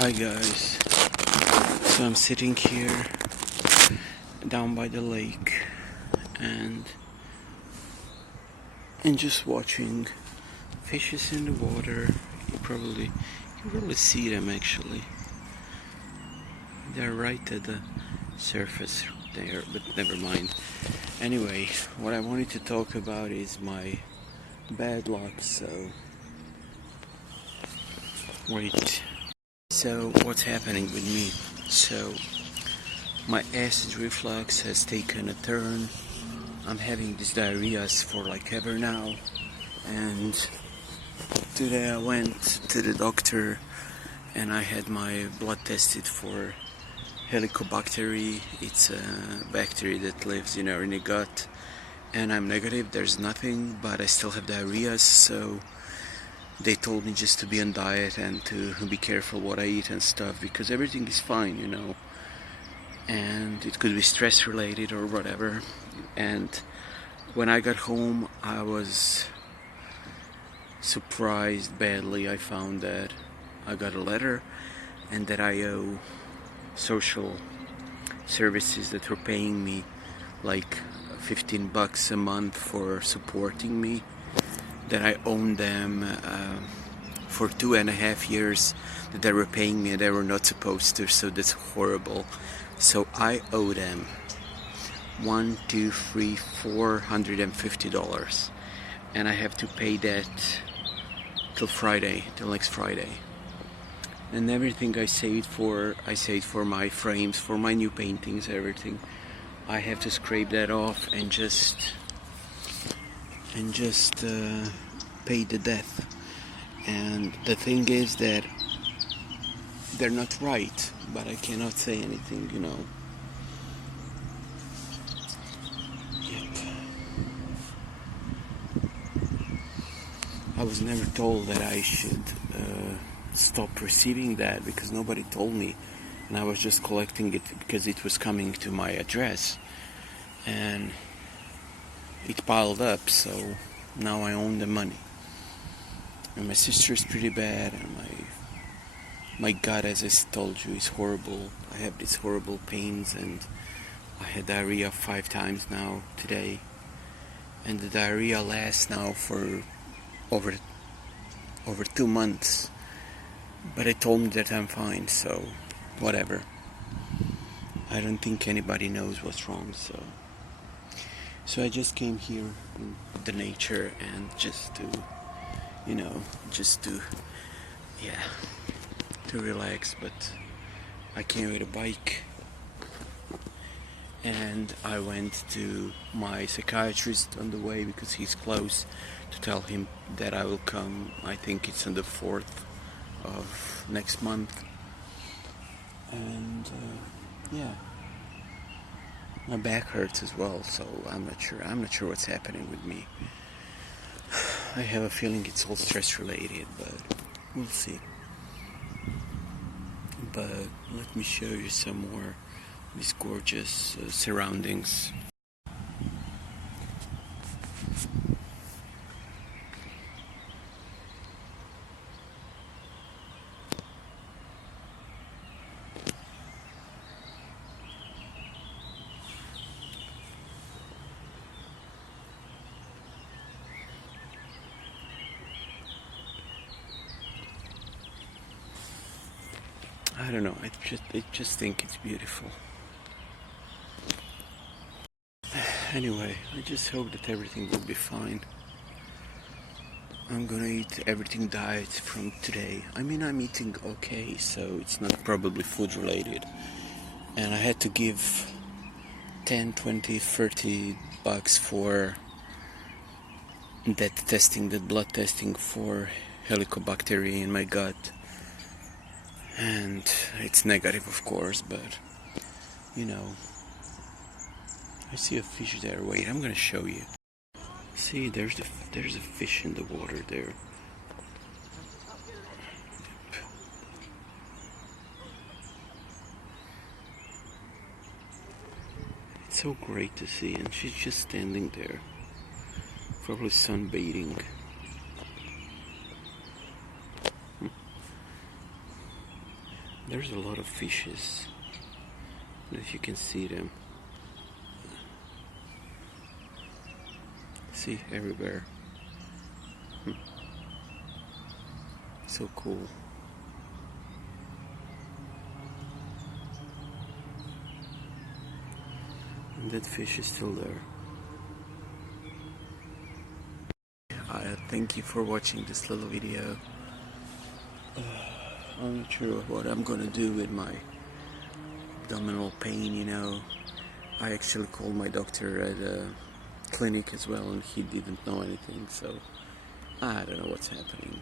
Hi guys, so I'm sitting here down by the lake and just watching fishes in the water. You probably see them actually. They're right at the surface there, but never mind. Anyway, what I wanted to talk about is my bad luck. So what's happening with me? So my acid reflux has taken a turn. I'm having these diarrheas for like ever now, and today I went to the doctor and I had my blood tested for Helicobacter. It's a bacteria that lives in the gut, and I'm negative. There's nothing, but I still have diarrhea, so they told me just to be on diet and to be careful what I eat and stuff, because everything is fine, and it could be stress related or whatever. And when I got home, I was surprised badly. I found that I got a letter and that I owe social services that were paying me like $15 a month for supporting me, that I own them for 2.5 years, that they were paying me and they were not supposed to, so that's horrible. So I owe them $450, and I have to pay that till next Friday. And everything I saved for my frames, for my new paintings, everything. I have to scrape that off and just pay the debt. And the thing is that they're not right, but I cannot say anything. Yep. I was never told that I should stop receiving that, because nobody told me, and I was just collecting it because it was coming to my address, and it piled up, so now I own the money. And my sister's pretty bad, and my gut, as I told you, is horrible. I have these horrible pains, and I had diarrhea 5 times now today, and the diarrhea lasts now for over 2 months. But they told me that I'm fine, so whatever. I don't think anybody knows what's wrong, so I just came here in the nature and just to relax. But I came with a bike, and I went to my psychiatrist on the way because he's close, to tell him that I will come. I think it's on the 4th of next month, and my back hurts as well, so I'm not sure what's happening with me. I have a feeling it's all stress related, but we'll see. But let me show you some more of these gorgeous surroundings. I don't know, I just think it's beautiful. Anyway, I just hope that everything will be fine. I'm gonna eat everything diet from today. I mean, I'm eating okay, so it's not probably food related. And I had to give 10, 20, 30 bucks for that blood testing for Helicobacter in my gut. And it's negative, of course, but I see a fish there. Wait, I'm gonna show you. See, there's a fish in the water there. It's so great to see, and she's just standing there, probably sunbathing. There's a lot of fishes. If you can see them. See, everywhere. So cool. And that fish is still there. Thank you for watching this little video. I'm not sure what I'm gonna do with my abdominal pain, you know. I actually called my doctor at a clinic as well, and he didn't know anything, so I don't know what's happening.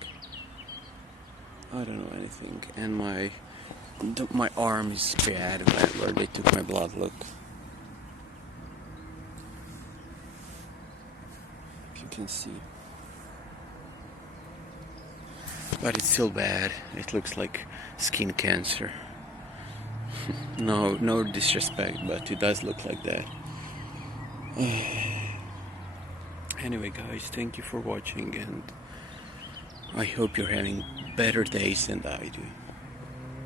I don't know anything. And my arm is bad where they took my blood. Look, if you can see, but it's still bad. It looks like skin cancer. No disrespect, but it does look like that. Anyway, guys, thank you for watching, and I hope you're having better days than I do.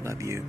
Love you.